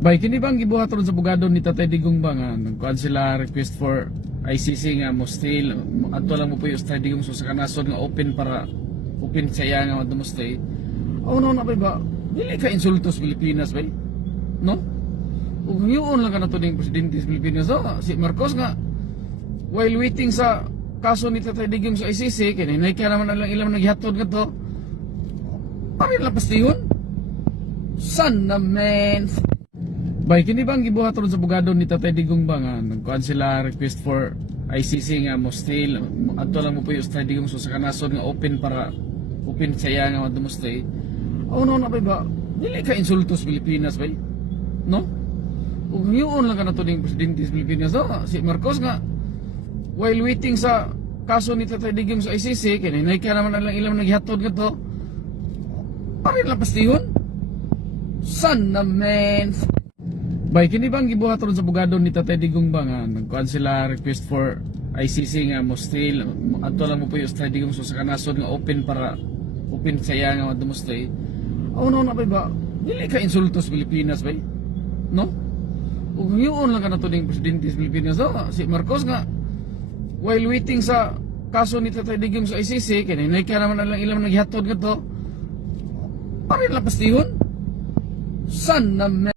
Bay, kini bang gibuhaton sa abogado ni Tatay Digong ba nga nagkuhan sila request for ICC nga mo still adto lang mo po yung Tatay Digong sa kanason nga open para open sa iya nga mo stay. Na ba? Dili ka insultos Pilipinas bay. No? Ug hiyon lang ka na to ning presidente sa Pilipinas. Si Marcos nga while waiting sa kaso ni Tatay Digong sa ICC kini nay ka naman lang ilang naghihatod nga to. Parin lang pastihon. Son na man. Bay, kini bang gibuhaton sa abogado ni Tatay Digong ba nga nagkuhan sila request for ICC nga mo still adto lang mo po yung Tatay Digong sa kanason nga open para open sa iya nga mo stay. Na ba? Dili ka insultos Pilipinas bay. No? Ug hiyon lang ka na to ning presidente sa Pilipinas. Si Marcos nga while waiting sa kaso ni Tatay Digong sa ICC kini nay ka naman lang ilang naghihatod nga to. Parin lang pastihon. Son na man. Bay, kini bang gibuhaton sa abogado ni Tatay Digong ba nga nagkuhan sila request for ICC nga mo still adto lang mo po yung Tatay Digong sa kanason nga open para open sa iya nga mo stay. Na ba? Dili ka insultos Pilipinas bay. No? Ug hiyon lang ka na to ning presidente sa Pilipinas. Si Marcos nga while waiting sa kaso ni Tatay Digong sa ICC kini nay ka naman lang ilang naghihatod nga to. Parin lang pastihon. Son na man.